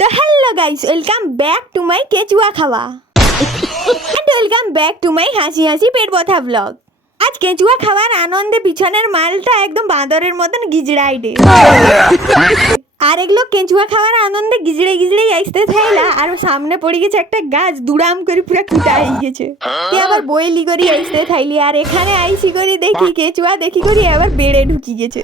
তো hello guys, welcome back to my কেচুয়া খাওয়া and welcome back to my হাসি হাসি পেট ব্যথা ব্লগ। আজ কেচুয়া খাওয়ার আনন্দে পিছনের মালটা একদম বাঁদরের মতন গিজড়াইডে আর এগুলো কেঁচুয়া খাওয়ার আনন্দে গিজড়ে গিজড়ে আসতে থাইলা আর সামনে পড়ে গেছে একটা গাছ দুড়াম করে পুরো কুটা হয়ে গেছে। আবার বইলি করি আসতে থাইলি আর এখানে আইসি করি দেখি কেঁচুয়া দেখি করি আবার বেড়ে ঢুকি গেছে।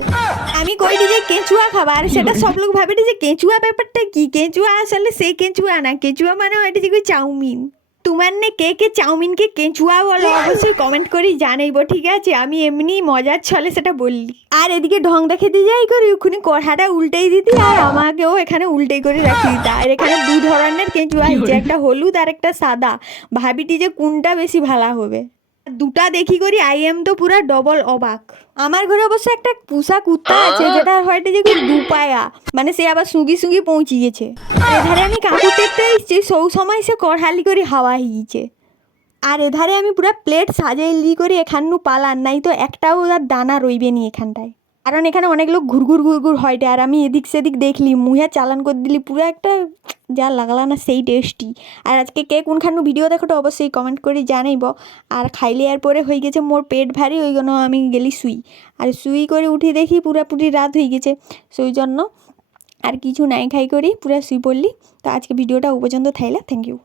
আমি কইটি যে কেঁচুয়া খাবার, সেটা সব লোক ভাবে যে কেঁচুয়া ব্যাপারটা কি। কেঁচুয়া আসলে সেই কেঁচুয়া না, কেঁচুয়া মানে ওইটা যে চাউমিন। তোমার নে কে চাউমিনকে কেঁচুয়া বলো অবশ্যই কমেন্ট করে জানাইবো, ঠিক আছে? আমি এমনি মজার ছলে সেটা বললি। আর এদিকে ঢং দেখাতে যাই করি ওখানে কড়াটা উল্টেই দিতি আর আমাকেও এখানে উল্টেই করে রাখি দিতা। আর এখানে দু ধরনের কেঁচুয়া হয়েছে, একটা হলুদ আর একটা সাদা। ভাবিটি যে কোনটা বেশি ভালো হবে। দুটা দেখি করি আই এম তো পুরা ডবল অবাক। আমার ঘরে অবশ্য একটা পুষা কুত্তা আছে যেটা হয়তো যে দুপায়া, মানে সে আবার সুগি সুগি পৌঁছে গেছে। এধারে আমি কাকুর দেখতে এসেছি, সৌ সময় সে কড়ালি করে হাওয়া হয়েছে। আর এধারে আমি পুরো প্লেট সাজাইলি করে এখানু পালান, নাই তো একটাও আর দানা রইবে নি এখানটায়। কারণ এখানে অনেক লোক ঘুরঘুর ঘুরঘুর হয়টে আর আমি এদিক সেদিক দেখলি মুহে চালান করে দিলি পুরো একটা যা লাগলা না সেই টেস্টি। আর আজকে কে কোনখানু ভিডিও দেখো তো অবশ্যই কমেন্ট করে জানাইব। আর খাইলে আর পরে হয়ে গেছে মোর পেট ভারী, ওই জন্য আমি গেলি শুই। আর শুই করে উঠি দেখি পুরাপুরি রাত হয়ে গেছে, সেই জন্য আর কিছু নাই খাই করি পুরা শুই পড়লি। তো আজকে ভিডিওটা ও পর্যন্ত থাইলা, থ্যাংক ইউ।